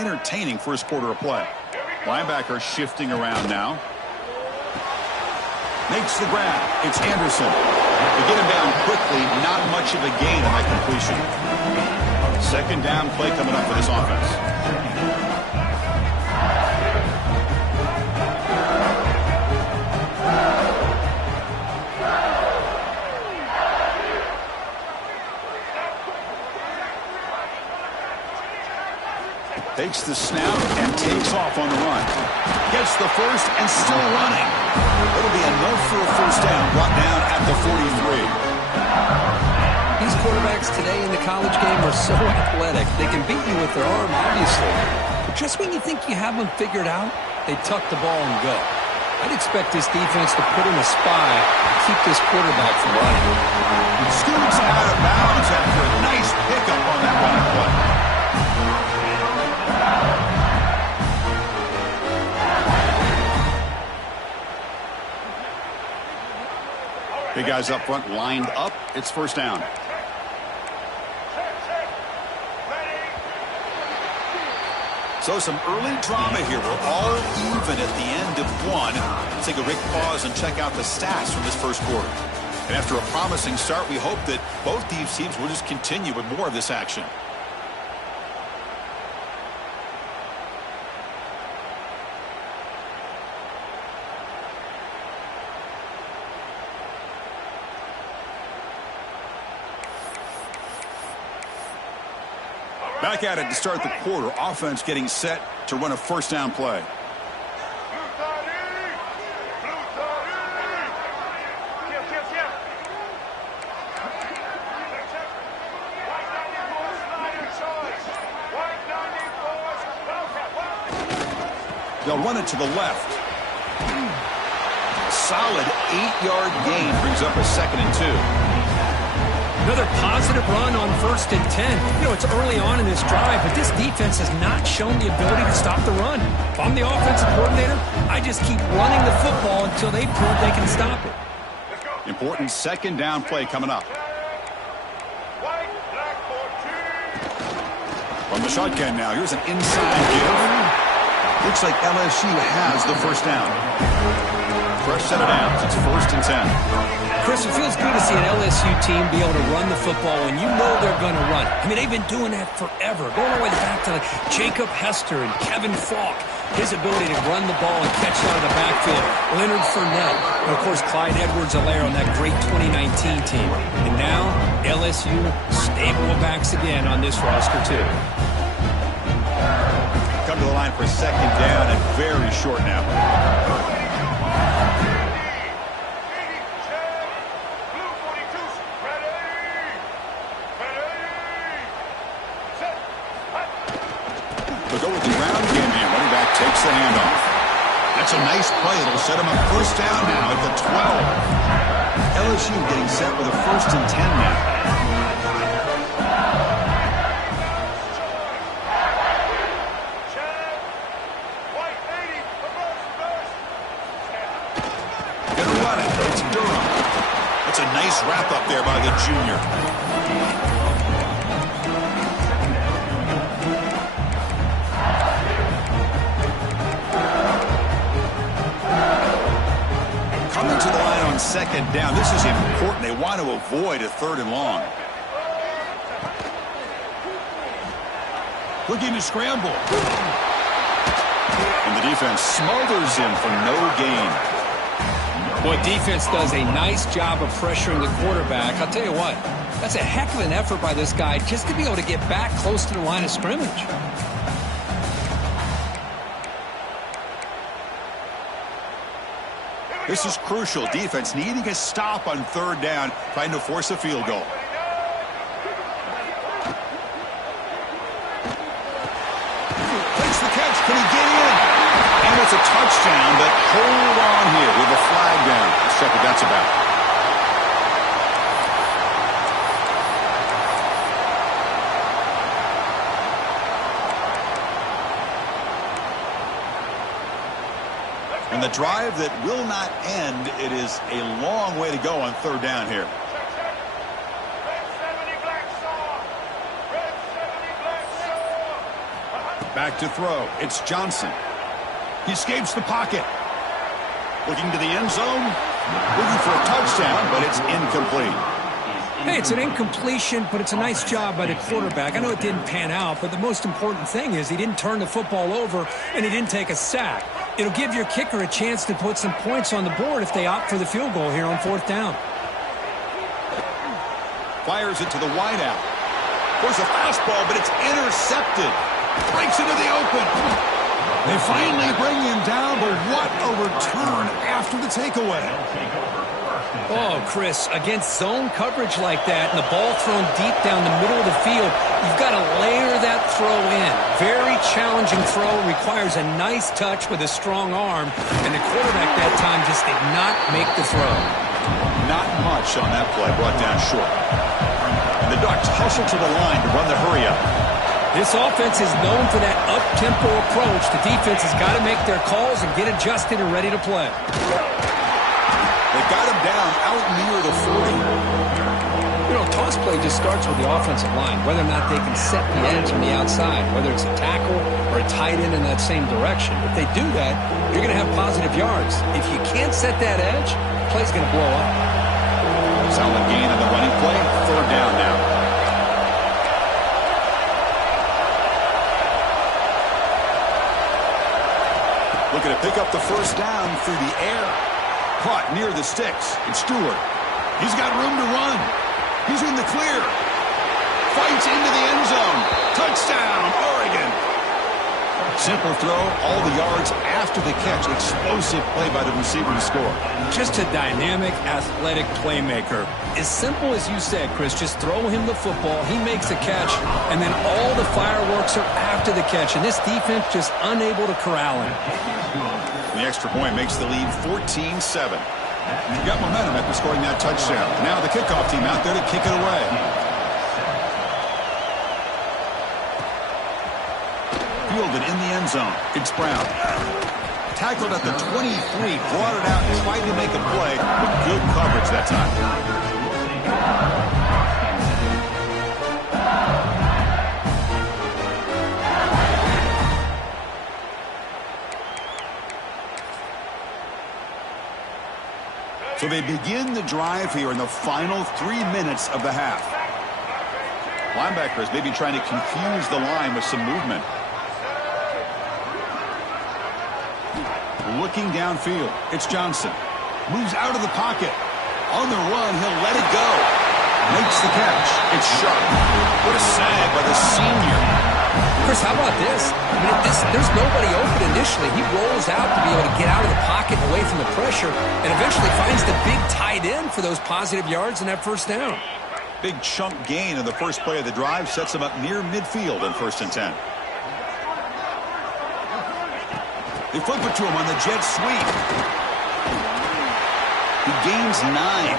entertaining first quarter of play. Linebacker shifting around now. Makes the grab. It's Anderson. To get him down quickly, not much of a gain on that completion. Second down play coming up for this offense. Takes the snap and takes off on the run. Gets the first and still running. It'll be enough for a first down, brought down at the 43. These quarterbacks today in the college game are so athletic. They can beat you with their arm, obviously. But just when you think you have them figured out, they tuck the ball and go. I'd expect this defense to put in a spy and keep this quarterback from running. Scoots out of bounds after a nice pickup on that running play. Big guys up front lined up. It's first down. So some early drama here. We're all even at the end of one. Let's take a quick pause and check out the stats from this first quarter. And after a promising start, we hope that both these teams will just continue with more of this action. Back at it to start the quarter. Offense getting set to run a first down play. They'll run it to the left. A solid 8-yard gain brings up a 2nd and 2. Another positive run on 1st and 10. You know, it's early on in this drive, but this defense has not shown the ability to stop the run. If I'm the offensive coordinator, I just keep running the football until they prove they can stop it. Important 2nd down play coming up. From the shotgun now, here's an inside give. Looks like LSU has the first down. Fresh set of downs. It's 1st and 10. Chris, it feels good to see an LSU team be able to run the football, and you know they're going to run. I mean, they've been doing that forever, going all the way back to Jacob Hester and Kevin Falk. His ability to run the ball and catch it out of the backfield. Leonard Fournette. And, of course, Clyde Edwards-Helaire on that great 2019 team. And now, LSU stable of backs again on this roster, too. Come to the line for 2nd down and very short now. Takes the handoff. That's a nice play. It'll set him up first down now at the 12. LSU getting set with a 1st and 10 now. Gonna run it. It's Durham. That's a nice wrap up there by the junior. To the line on 2nd down. This is important. They want to avoid a 3rd and long. Looking to scramble. And the defense smothers him for no gain. Boy, defense does a nice job of pressuring the quarterback. I'll tell you what, that's a heck of an effort by this guy just to be able to get back close to the line of scrimmage. This is crucial. Defense needing a stop on 3rd down, trying to force a field goal. Takes the catch. Can he get in? And it's a touchdown, but hold on here with a flag down. Let's check what that's about. And the drive that will not end, it is a long way to go on 3rd down here. Back to throw. It's Johnson. He escapes the pocket. Looking to the end zone. Looking for a touchdown, but it's incomplete. Hey, it's an incompletion, but it's a nice job by the quarterback. I know it didn't pan out, but the most important thing is he didn't turn the football over and he didn't take a sack. It'll give your kicker a chance to put some points on the board if they opt for the field goal here on 4th down. Fires it to the wideout. There's a fastball, but it's intercepted. Breaks into the open. They finally bring him down, but what a return after the takeaway. Oh, Chris, against zone coverage like that and the ball thrown deep down the middle of the field, you've got to layer that throw in. Very challenging throw, requires a nice touch with a strong arm, and the quarterback that time just did not make the throw. Not much on that play, brought down short. And the Ducks hustle to the line to run the hurry-up. This offense is known for that up-tempo approach. The defense has got to make their calls and get adjusted and ready to play. They got him down out near the 40. You know, toss play just starts with the offensive line, whether or not they can set the edge on the outside, whether it's a tackle or a tight end in that same direction. If they do that, you're going to have positive yards. If you can't set that edge, the play's going to blow up. Solid gain on the running play. 3rd down now. Looking to pick up the 1st down through the air. Caught near the sticks. It's Stewart. He's got room to run. He's in the clear. Fights into the end zone. Touchdown, Oregon. Simple throw, all the yards after the catch. Explosive play by the receiver to score. Just a dynamic, athletic playmaker. As simple as you said, Chris, just throw him the football. He makes a catch, and then all the fireworks are after the catch. And this defense just unable to corral him. The extra point makes the lead 14-7. Got momentum after scoring that touchdown. Now the kickoff team out there to kick it away. Fielded in the end zone. It's Brown. Tackled at the 23, brought it out and tried to make a play with good coverage that time. So they begin the drive here in the final 3 minutes of the half. Linebackers maybe trying to confuse the line with some movement. Looking downfield, it's Johnson. Moves out of the pocket. On the run, he'll let it go. Makes the catch. It's sharp. What a sag by the senior. Chris, how about this? I mean, there's nobody open initially. He rolls out to be able to get out of the pocket and away from the pressure and eventually finds the big tight end for those positive yards in that 1st down. Big chunk gain in the first play of the drive sets him up near midfield in 1st and 10. They flip it to him on the jet sweep. He gains 9,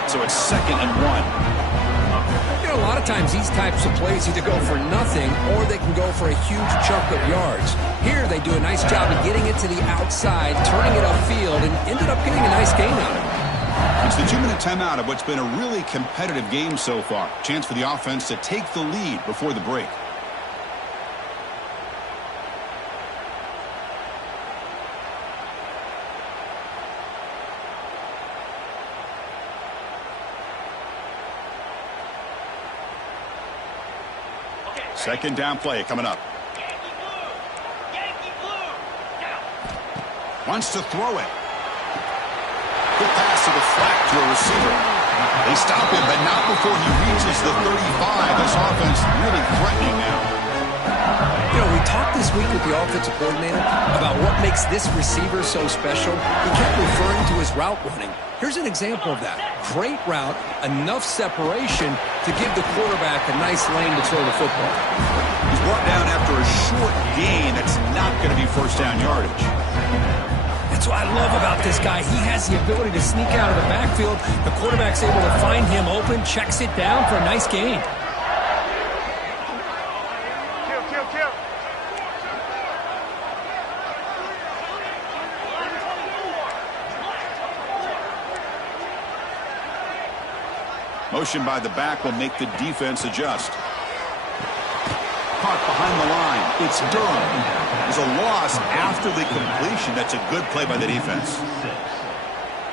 so it's 2nd and 1. You know, a lot of times these types of plays either go for nothing or they can go for a huge chunk of yards. Here they do a nice job of getting it to the outside, turning it upfield, and ended up getting a nice gain on it. It's the 2-minute timeout of what's been a really competitive game so far. Chance for the offense to take the lead before the break. Second down play coming up. Wants to throw it. Good pass to the flat to a receiver. They stop him, but not before he reaches the 35. This offense really threatening now. You know, we talked this week with the offensive coordinator about what makes this receiver so special. He kept referring to his route running. Here's an example of that. Great route, enough separation to give the quarterback a nice lane to throw the football. He's brought down after a short gain. That's not going to be 1st down yardage. That's what I love about this guy. He has the ability to sneak out of the backfield. The quarterback's able to find him open, checks it down for a nice gain. Motion by the back will make the defense adjust. Caught behind the line. It's Durham. There's a loss after the completion. That's a good play by the defense.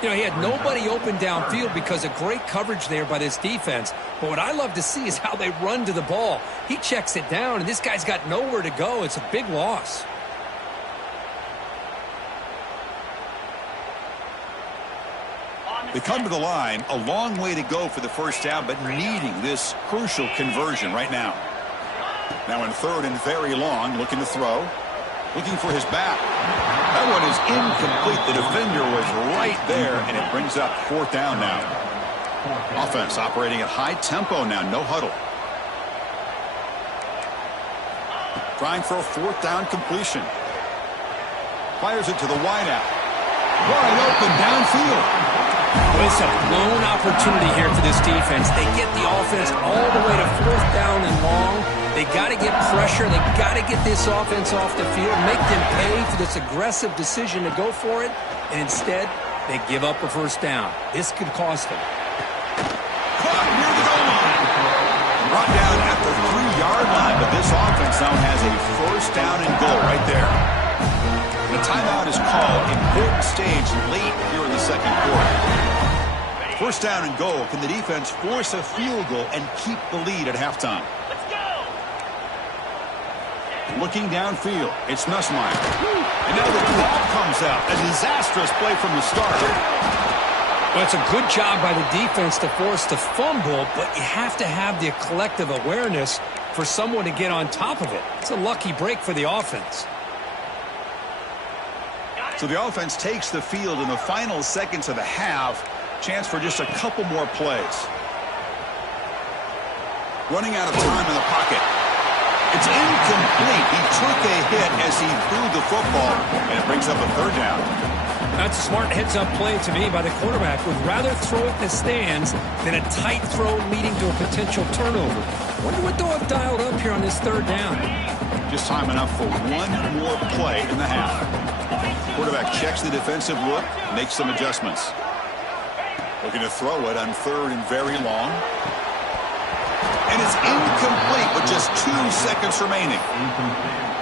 You know, he had nobody open downfield because of great coverage there by this defense. But what I love to see is how they run to the ball. He checks it down, and this guy's got nowhere to go. It's a big loss. They come to the line, a long way to go for the first down, but needing this crucial conversion right now. Now in third and very long, looking to throw. Looking for his back. That one is incomplete. The defender was right there, and it brings up fourth down now. Offense operating at high tempo now, no huddle. Trying for a fourth down completion. Fires it to the wideout. Wide open downfield. Well, it's a blown opportunity here for this defense. They get the offense all the way to fourth down and long. They got to get pressure. They got to get this offense off the field, make them pay for this aggressive decision to go for it, and instead, they give up a first down. This could cost them. Caught near the goal line. Brought down at the 3-yard line, but this offense now has a first down and goal right there. The timeout is called. Important stage late here in the second quarter. First down and goal. Can the defense force a field goal and keep the lead at halftime? Looking downfield, it's Nussmeier. And now the ball comes out. A disastrous play from the start. Well, it's a good job by the defense to force the fumble, but you have to have the collective awareness for someone to get on top of it. It's a lucky break for the offense. So the offense takes the field in the final seconds of the half. Chance for just a couple more plays. Running out of time in the pocket. It's incomplete. He took a hit as he threw the football, and it brings up a third down. That's a smart heads-up play to me by the quarterback. Would rather throw it in the stands than a tight throw leading to a potential turnover. Wonder what they'll have dialed up here on this third down. Just time enough for one more play in the half. Quarterback checks the defensive look, makes some adjustments. Looking to throw it on third and very long. And it's incomplete with just 2 seconds remaining.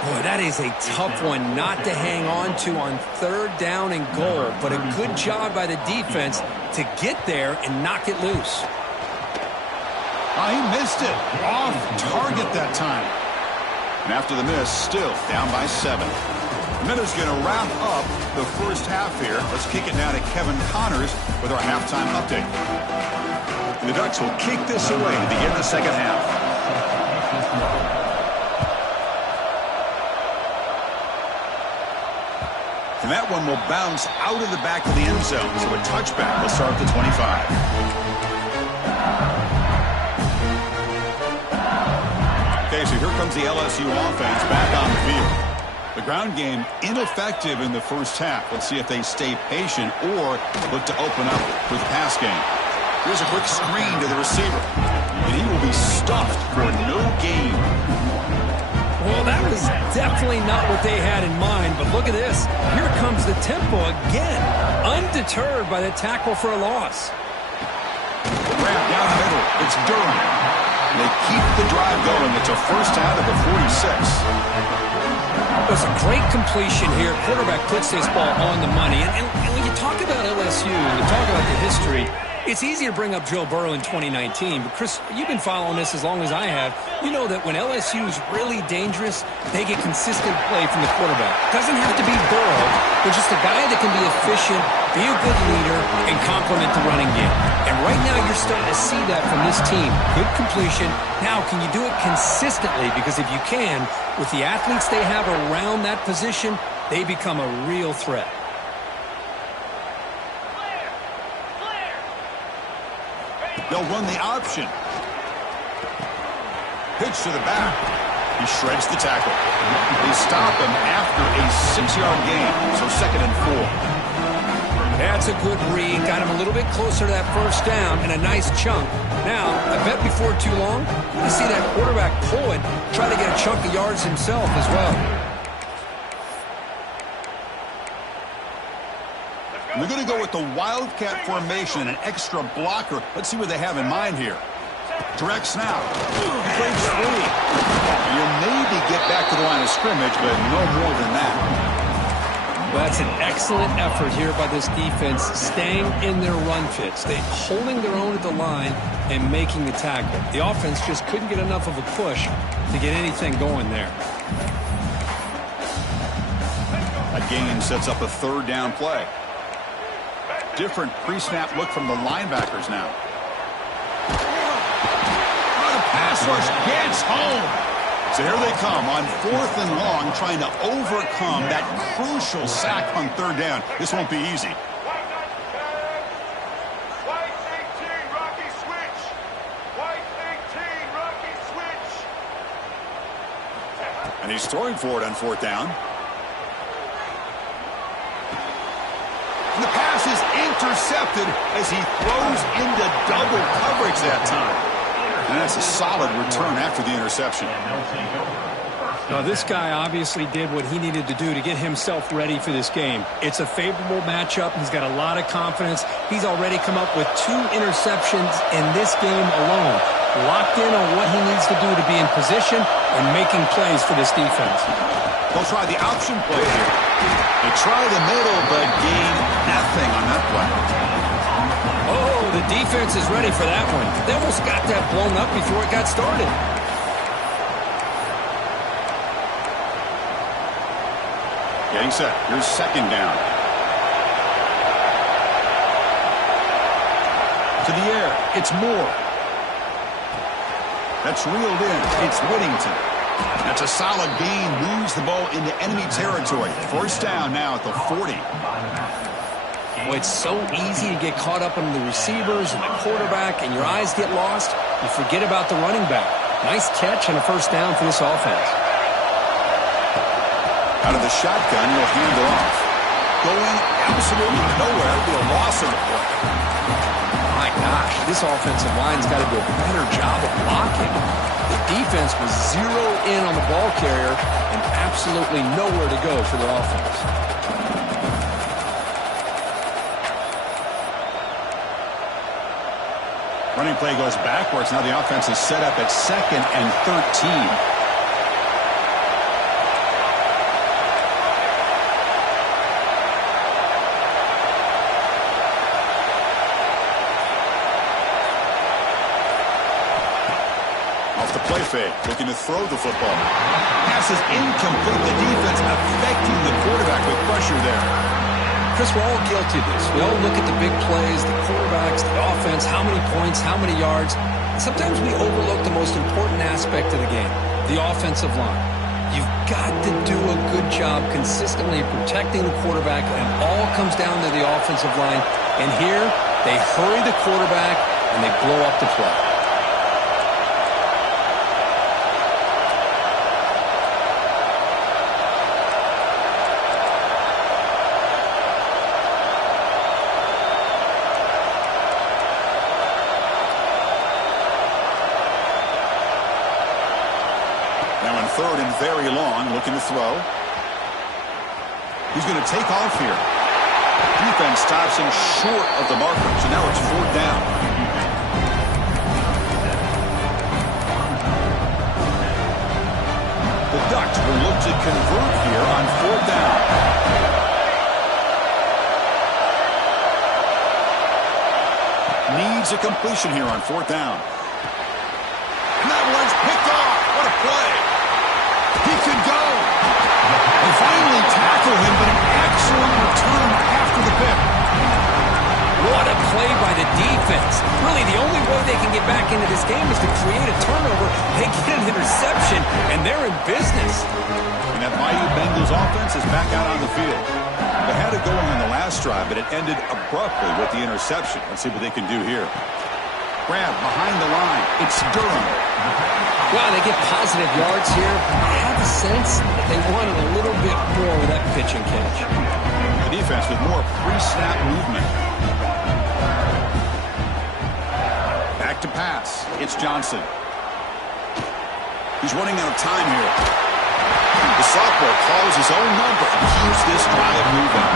Boy, that is a tough one not to hang on to on third down and goal, but a good job by the defense to get there and knock it loose. Oh, he missed it. Off target that time. And after the miss, still down by 7. Miller's going to wrap up the first half here. Let's kick it now to Kevin Connors with our halftime update. The Ducks will kick this away to begin the second half. And that one will bounce out of the back of the end zone. So a touchback will start at the 25. Okay, so here comes the LSU offense back on the field. The ground game ineffective in the first half. Let's see if they stay patient or look to open up with the pass game. Here's a quick screen to the receiver. And he will be stuffed for no gain. Well, that was definitely not what they had in mind, but look at this. Here comes the tempo again, undeterred by the tackle for a loss. Grab down the middle. It's Durham. They keep the drive going. It's a first out of the 46. It was a great completion here. Quarterback puts this ball on the money. And when you talk about LSU and you talk about the history, it's easy to bring up Joe Burrow in 2019, but Chris, you've been following this as long as I have. You know that when LSU is really dangerous, they get consistent play from the quarterback. Doesn't have to be Burrow, but just a guy that can be efficient, be a good leader, and complement the running game. And right now you're starting to see that from this team. Good completion. Now, can you do it consistently? Because if you can, with the athletes they have around that position, they become a real threat. They'll run the option. Pitch to the back. He shreds the tackle. They stop him after a 6-yard gain, so 2nd and 4. That's a good read. Got him a little bit closer to that first down and a nice chunk. Now, I bet before too long, you see that quarterback pull it, try to get a chunk of yards himself as well. We're going to go with the Wildcat formation and an extra blocker. Let's see what they have in mind here. Direct snap. Breaks free. You maybe get back to the line of scrimmage, but no more than that. Well, that's an excellent effort here by this defense, staying in their run fits. They holding their own at the line and making the tackle. The offense just couldn't get enough of a push to get anything going there. A gain sets up a third down play. Different pre-snap look from the linebackers now. The pass rush gets home. So here they come on 4th and long, trying to overcome that crucial sack on third down. This won't be easy. And he's throwing for it on 4th down. And the pass is intercepted as he throws into double coverage that time. And that's a solid return after the interception. Now, this guy obviously did what he needed to do to get himself ready for this game. It's a favorable matchup. He's got a lot of confidence. He's already come up with 2 interceptions in this game alone. Locked in on what he needs to do to be in position and making plays for this defense. They'll try the option play here. They try the middle, but gain nothing on that play. Oh, the defense is ready for that one. They almost got that blown up before it got started. Getting set. Here's 2nd down. To the air. It's Moore. That's reeled in. It's Whittington. That's a solid gain. Moves the ball into enemy territory. 1st down now at the 40. Well, it's so easy to get caught up in the receivers and the quarterback, and your eyes get lost. You forget about the running back. Nice catch and a 1st down for this offense. Out of the shotgun, he'll hand it off. Going absolutely nowhere. It'll be a loss of the play. My gosh, this offensive line's got to do a better job of blocking. The defense was 0 in on the ball carrier and absolutely nowhere to go for the offense. Running play goes backwards. Now the offense is set up at 2nd and 13. Play fake, looking to throw the football. Pass is incomplete. The defense affecting the quarterback with pressure there. Chris, we're all guilty of this. We all look at the big plays, the quarterbacks, the offense, how many points, how many yards. And sometimes we overlook the most important aspect of the game, the offensive line. You've got to do a good job consistently protecting the quarterback, and it all comes down to the offensive line. And here, they hurry the quarterback, and they blow up the play. Now in 3rd and very long, looking to throw. He's going to take off here. Defense stops him short of the marker, so now it's 4th down. The Ducks will look to convert here on 4th down. Needs a completion here on 4th down. And that one's picked off. What a play. He could go. They finally tackle him, but an excellent return after the pick. What a play by the defense. Really, the only way they can get back into this game is to create a turnover. They get an interception, and they're in business. And that mighty Bengals offense is back out on the field. They had it going on the last drive, but it ended abruptly with the interception. Let's see what they can do here. Grab behind the line. It's Durham. Wow, they get positive yards here. I have a sense that they wanted a little bit more with that pitch and catch. The defense with more pre-snap movement. Back to pass. It's Johnson. He's running out of time here. The sophomore calls his own number and keeps this drive moving.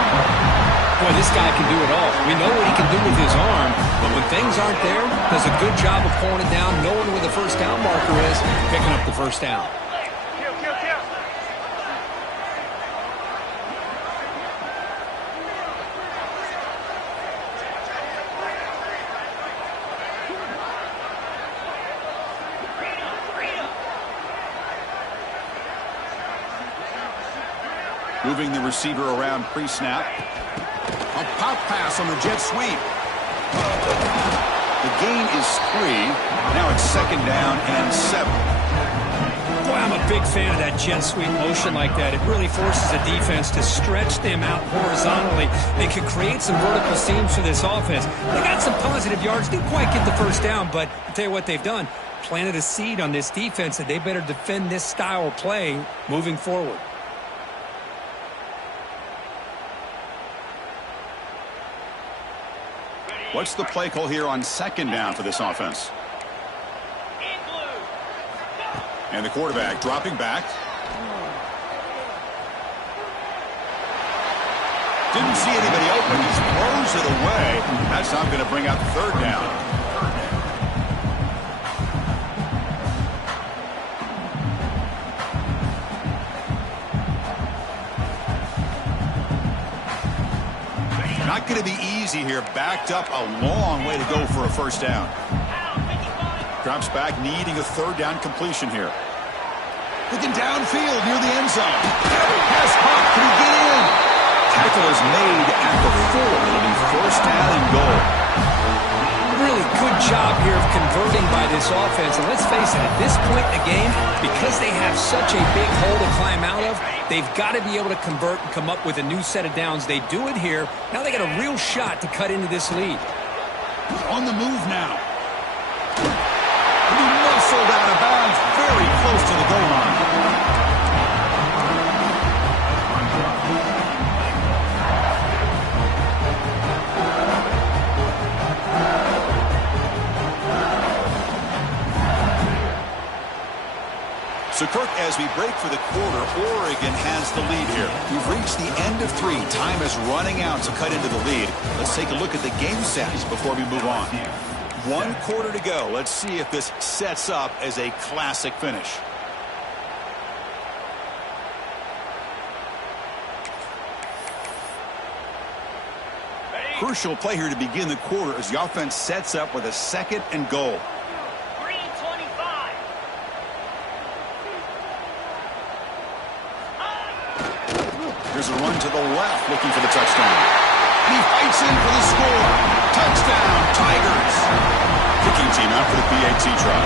Boy, this guy can do it all. We know what he can do with his arm, but when things aren't there, does a good job of pulling it down, knowing where the first down marker is, picking up the first down. Moving the receiver around pre-snap. A pop pass on the jet sweep. The gain is 3. Now it's 2nd down and 7. Boy, I'm a big fan of that jet sweep motion like that. It really forces the defense to stretch them out horizontally. They can create some vertical seams for this offense. They got some positive yards. Didn't quite get the first down, but I'll tell you what they've done. Planted a seed on this defense that they better defend this style of play moving forward. What's the play call here on 2nd down for this offense? And the quarterback dropping back. Didn't see anybody open. Just throws it away. That's not going to bring out the 3rd down. Not going to be easy here. Backed up a long way to go for a first down. Drops back, needing a 3rd down completion here. Looking downfield near the end zone. Pass caught. Can he get in? Tackle is made at the 4. It'll be 1st down and goal. Really good job here of converting by this offense. And let's face it, at this point in the game, because they have such a big hole to climb out of, they've got to be able to convert and come up with a new set of downs. They do it here. Now they got a real shot to cut into this lead. On the move now. He muscled out of bounds very close to the goal line. So, Kirk, as we break for the quarter, Oregon has the lead here. We've reached the end of 3. Time is running out to cut into the lead. Let's take a look at the game stats before we move on. 1 quarter to go. Let's see if this sets up as a classic finish. Crucial play here to begin the quarter as the offense sets up with a 2nd and goal. Here's a run to the left, looking for the touchdown. And he fights in for the score. Touchdown, Tigers. Kicking team out for the PAT try.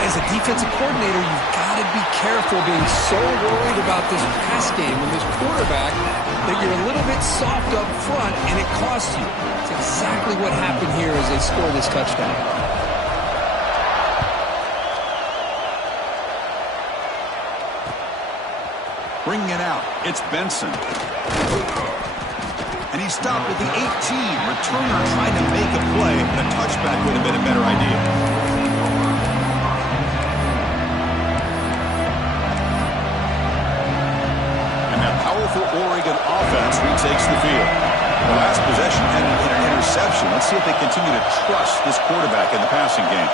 As a defensive coordinator, you've got to be careful being so worried about this pass game with this quarterback that you're a little bit soft up front and it costs you. It's exactly what happened here as they score this touchdown. Bringing it out, it's Benson. And he stopped at the 18. Returner trying to make a play, and a touchback would have been a better idea. And that powerful Oregon offense retakes the field. The last possession ended in an interception. Let's see if they continue to trust this quarterback in the passing game.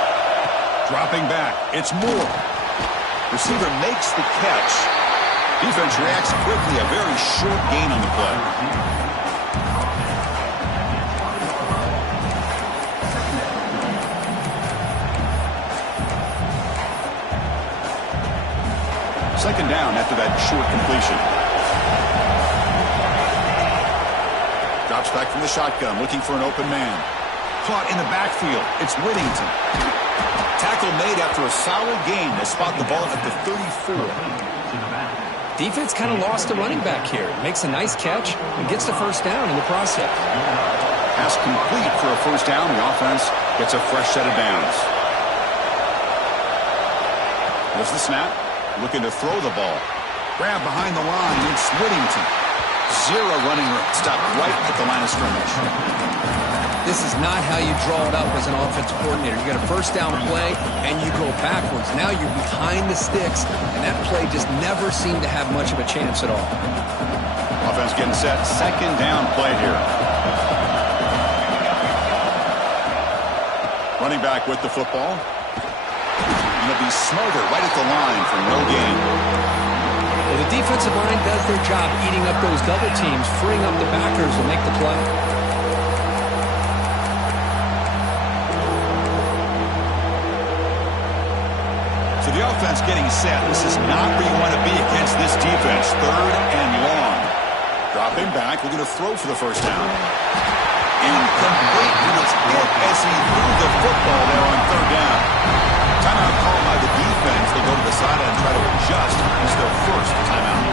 Dropping back, it's Moore. Receiver makes the catch. Defense reacts quickly, a very short gain on the play. Second down after that short completion. Drops back from the shotgun, looking for an open man. Caught in the backfield. It's Whittington. Tackle made after a solid gain. They spot the ball at the 34. Defense kind of lost a running back here. Makes a nice catch and gets the first down in the process. Pass complete for a first down. The offense gets a fresh set of downs. There's the snap. Looking to throw the ball. Grab behind the line. It's Whittington. 0 running room. Stop right at the line of scrimmage. This is not how you draw it up as an offensive coordinator. You got a first down play, and you go backwards. Now you're behind the sticks, and that play just never seemed to have much of a chance at all. Offense getting set. Second down play here. Running back with the football. And it'll be Smothered right at the line for no gain. Well, the defensive line does their job eating up those double teams, freeing up the backers to make the play. So the offense getting set. This is not where you want to be against this defense. Third and long. Dropping back, looking to throw for the first down. Incomplete. He was hit as he threw the football there on third down. Timeout called by the defense. They go to the sideline and try to adjust. It's their first timeout.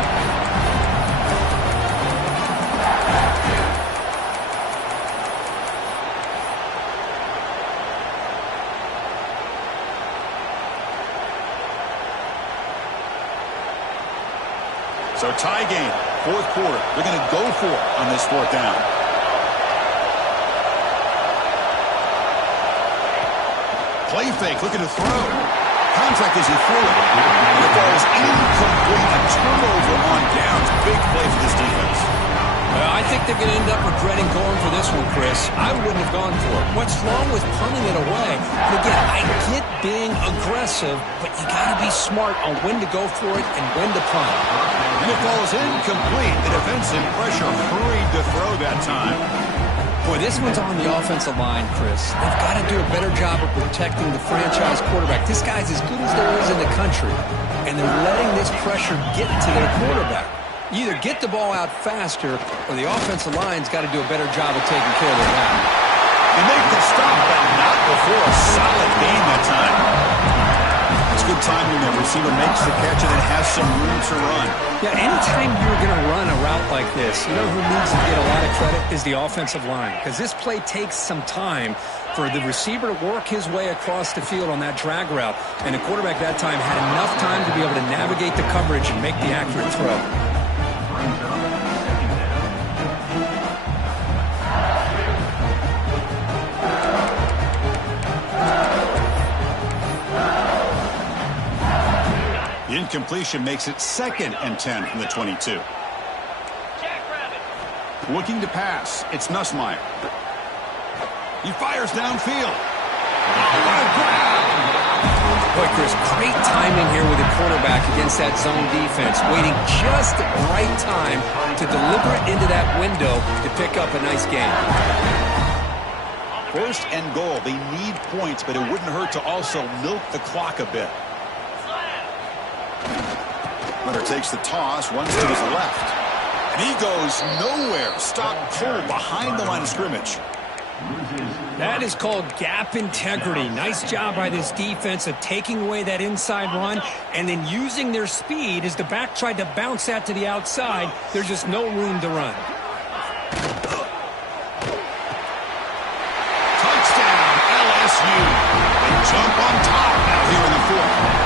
So tie game, fourth quarter. They're going to go for it on this fourth down. Play fake, looking to throw. Contact as he threw it. And the ball is incomplete. A turnover on downs. Big play for this defense. I think they're going to end up regretting going for this one, Chris. I wouldn't have gone for it. What's wrong with punting it away? And again, I get being aggressive, but you got to be smart on when to go for it and when to punt. And it falls incomplete. The defensive pressure hurried to throw that time. Boy, this one's on the offensive line, Chris. They've got to do a better job of protecting the franchise quarterback. This guy's as good as there is in the country, and they're letting this pressure get to their quarterback. You either get the ball out faster, or the offensive line's got to do a better job of taking care of their man. They make the stop, but not before a solid gain that time. It's good timing there. Receiver makes the catch and then has some room to run. Yeah, anytime you're going to run a route like this, you know who needs to get a lot of credit is the offensive line, because this play takes some time for the receiver to work his way across the field on that drag route, and the quarterback that time had enough time to be able to navigate the coverage and make the accurate throw. The incompletion makes it second and 10 from the 22. Looking to pass. It's Nussmeier. He fires downfield. Oh, what a grab! Boy, Chris, great timing here with the quarterback against that zone defense, waiting just at the right time to deliver it into that window to pick up a nice gain. First and goal. They need points, but it wouldn't hurt to also milk the clock a bit. Hunter takes the toss, runs to his left. And he goes nowhere. Stopped cold behind the line of scrimmage. That is called gap integrity. Nice job by this defense of taking away that inside run and then using their speed as the back tried to bounce that to the outside. There's just no room to run. Touchdown, LSU. They jump on top now here in the fourth.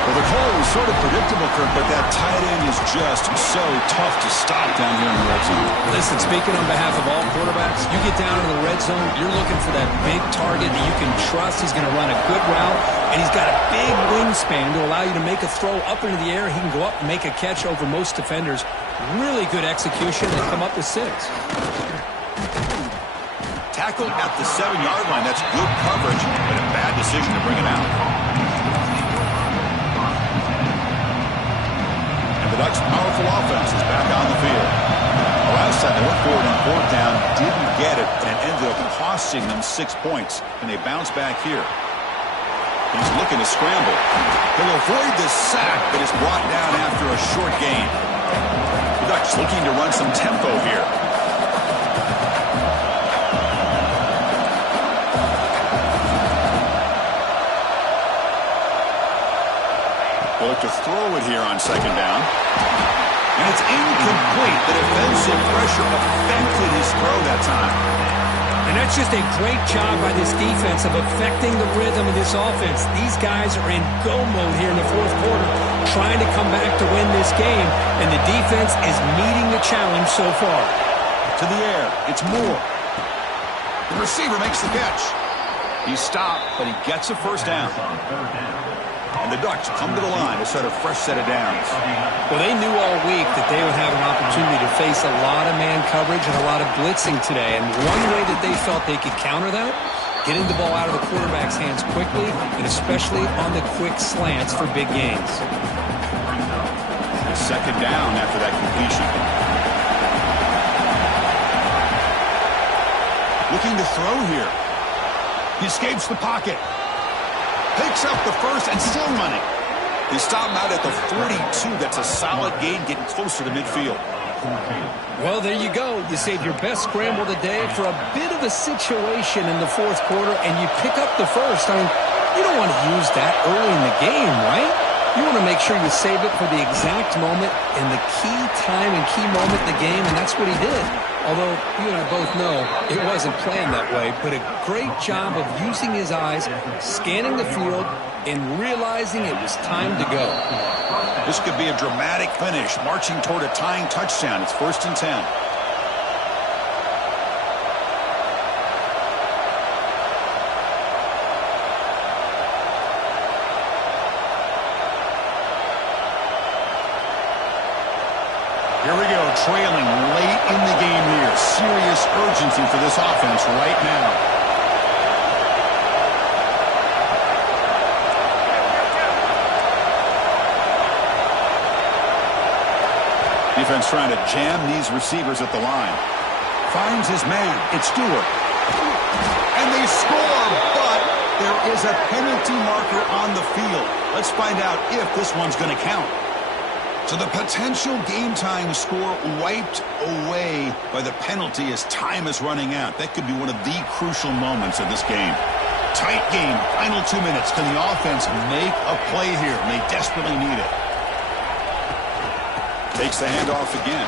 Well, the call was sort of predictable, Kirk, but that tight end is just so tough to stop down here in the red zone. Listen, speaking on behalf of all quarterbacks, you get down to the red zone, you're looking for that big target that you can trust. He's going to run a good route, and he's got a big wingspan to allow you to make a throw up into the air. He can go up and make a catch over most defenders. Really good execution. They come up with 6. Tackled at the 7-yard line. That's good coverage, but a bad decision to bring it out. The Ducks' powerful offense is back on the field. The last time they went forward on fourth down, didn't get it, and it ended up costing them 6 points. And they bounce back here. He's looking to scramble. He'll avoid the sack, but is brought down after a short gain. The Ducks looking to run some tempo here. They'll look to throw it here on second down. And it's incomplete. The defensive pressure affected his throw that time. And that's just a great job by this defense of affecting the rhythm of this offense. These guys are in go mode here in the fourth quarter, trying to come back to win this game, and the defense is meeting the challenge so far. To the air, it's Moore. The receiver makes the catch. He's stopped, but he gets a first down. And the Ducks come to the line to start a fresh set of downs. Well, they knew all week that they would have an opportunity opportunity to face a lot of man coverage and a lot of blitzing today. And one way that they felt they could counter that, getting the ball out of the quarterback's hands quickly, and especially on the quick slants for big gains. Second down after that completion. Looking to throw here. He escapes the pocket. Picks up the first and still running. They stop him out at the 42. That's a solid gain, getting closer to midfield. Well, there you go. You save your best scramble of the day for a bit of a situation in the fourth quarter, and you pick up the first. I mean, you don't want to use that early in the game, right? You want to make sure you save it for the exact moment and the key time and key moment in the game, and that's what he did. Although you and I both know it wasn't planned that way, but a great job of using his eyes, scanning the field, and realizing it was time to go. This could be a dramatic finish, marching toward a tying touchdown. It's 1st and 10. Here we go, trailing late in the game here. Serious urgency for this offense right now. Defense trying to jam these receivers at the line. Finds his man. It's Stewart. And they score, but there is a penalty marker on the field. Let's find out if this one's going to count. So the potential game-time score wiped away by the penalty as time is running out. That could be one of the crucial moments of this game. Tight game, final 2 minutes. Can the offense make a play here? And they desperately need it. Takes the handoff again.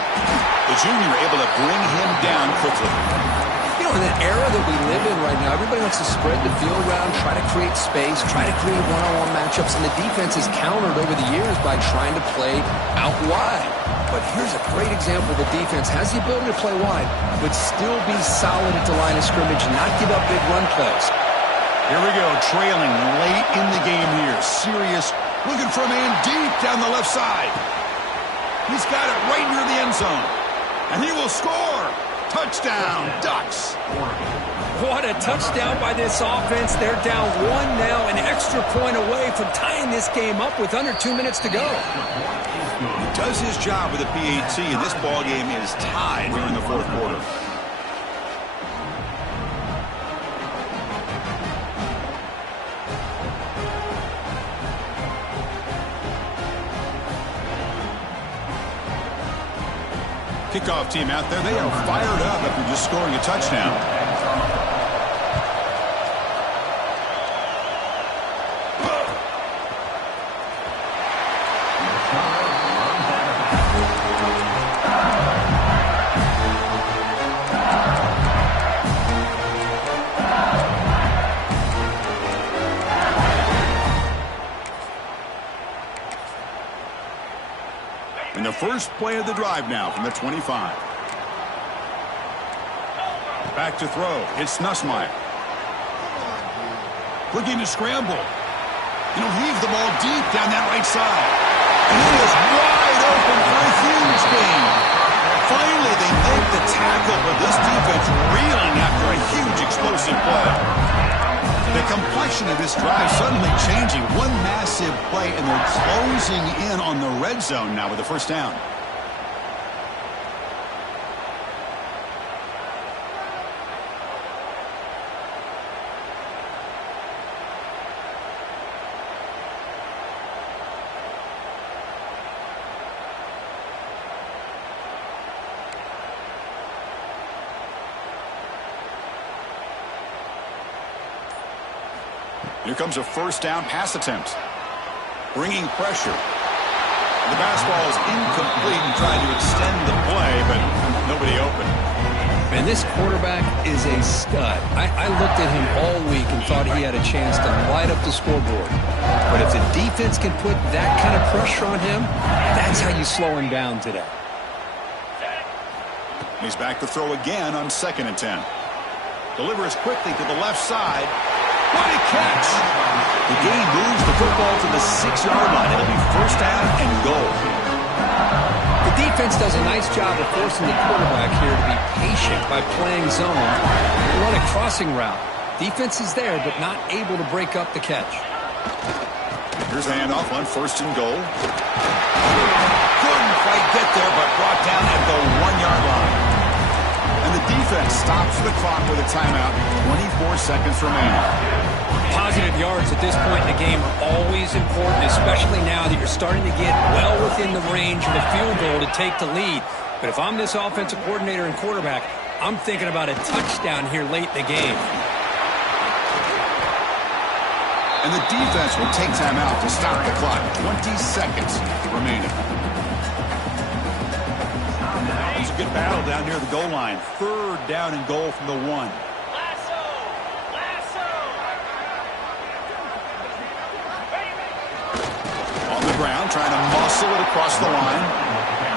The junior able to bring him down quickly. You know, in the era that we live in right now, everybody wants to spread the field around, try to create space, try to create one-on-one matchups, and the defense has countered over the years by trying to play out wide. But here's a great example. The defense has the ability to play wide, but still be solid at the line of scrimmage and not give up big run plays. Here we go, trailing late in the game here. Serious, looking for a man deep down the left side. He's got it right near the end zone. And he will score. Touchdown, Ducks. What a touchdown by this offense. They're down 1 now, an extra point away from tying this game up with under 2 minutes to go. He does his job with a PAT, and this ball game is tied here in the fourth quarter. Kickoff team out there, they are fired up after just scoring a touchdown. And the first play of the drive now from the 25. Back to throw. It's Nussmeier. Looking to scramble. Heave the ball deep down that right side. And he is wide open for a huge gain. Finally, they make the tackle, but this defense reeling after a huge explosive play. The complexion of this drive suddenly changing. One massive play, and they're closing in on the red zone now with the first down. Here comes a first down pass attempt. Bringing pressure. The basketball is incomplete and trying to extend the play, but nobody open. And this quarterback is a stud. I looked at him all week and thought he had a chance to light up the scoreboard. But if the defense can put that kind of pressure on him, that's how you slow him down today. He's back to throw again on 2nd and 10. Delivers quickly to the left side. What a catch! The game moves the football to the 6-yard line. It'll be first down and goal. The defense does a nice job of forcing the quarterback here to be patient by playing zone and run a crossing route. Defense is there, but not able to break up the catch. Here's the handoff on 1st and goal. Couldn't quite get there, but brought down at the 1-yard line. And the defense stops the clock with a timeout. 24 seconds remaining. Positive yards at this point in the game are always important, especially now that you're starting to get well within the range of a field goal to take the lead. But if I'm this offensive coordinator and quarterback, I'm thinking about a touchdown here late in the game. And the defense will take time out to stop the clock. 20 seconds remaining. It's a good battle down near the goal line. 3rd down and goal from the 1. On the ground, trying to muscle it across the line.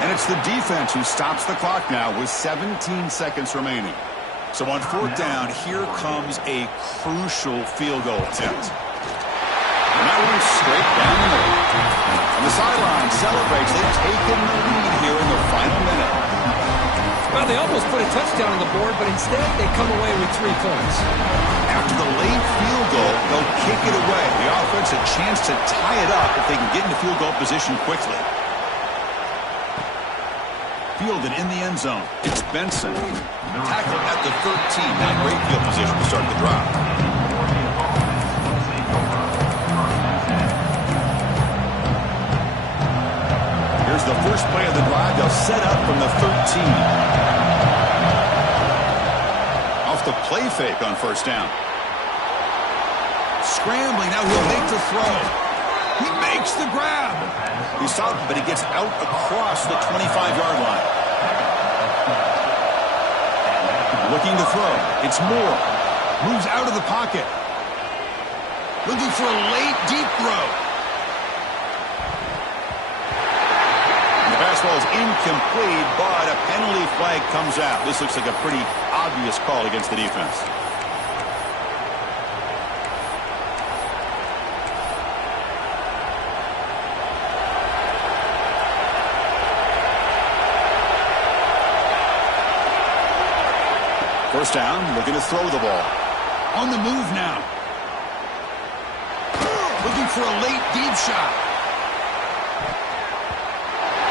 And it's the defense who stops the clock now with 17 seconds remaining. So on 4th down, here comes a crucial field goal attempt. And that one's straight down the middle. And the sideline celebrates. They've taken the lead here in the final minute. Well, they almost put a touchdown on the board, but instead they come away with 3 points. After the late field goal, they'll kick it away. The offense a chance to tie it up if they can get into field goal position quickly. Fielded in the end zone. It's Benson. Tackled at the 13. Not a great field position to start the drive. Here's the first play of the drive. They'll set up from the 13. Off the play fake on 1st down. Scrambling. Now he'll make the throw. He makes the grab. He stopped, but he gets out across the 25-yard line. Looking to throw. It's Moore. Moves out of the pocket. Looking for a late, deep throw. The pass is incomplete, but a penalty flag comes out. This looks like a pretty obvious call against the defense. First down, looking to throw the ball. On the move now. Looking for a late deep shot.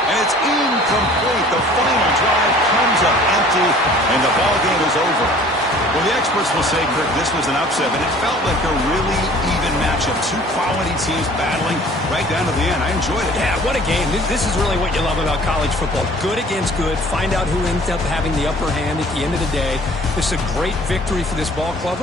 And it's incomplete. The final drive comes up empty, and the ball game is over. Well, the experts will say, Kirk, this was an upset, but it felt like a really even matchup. 2 quality teams battling right down to the end. I enjoyed it. Yeah, what a game. This is really what you love about college football. Good against good. Find out who ends up having the upper hand at the end of the day. This is a great victory for this ball club.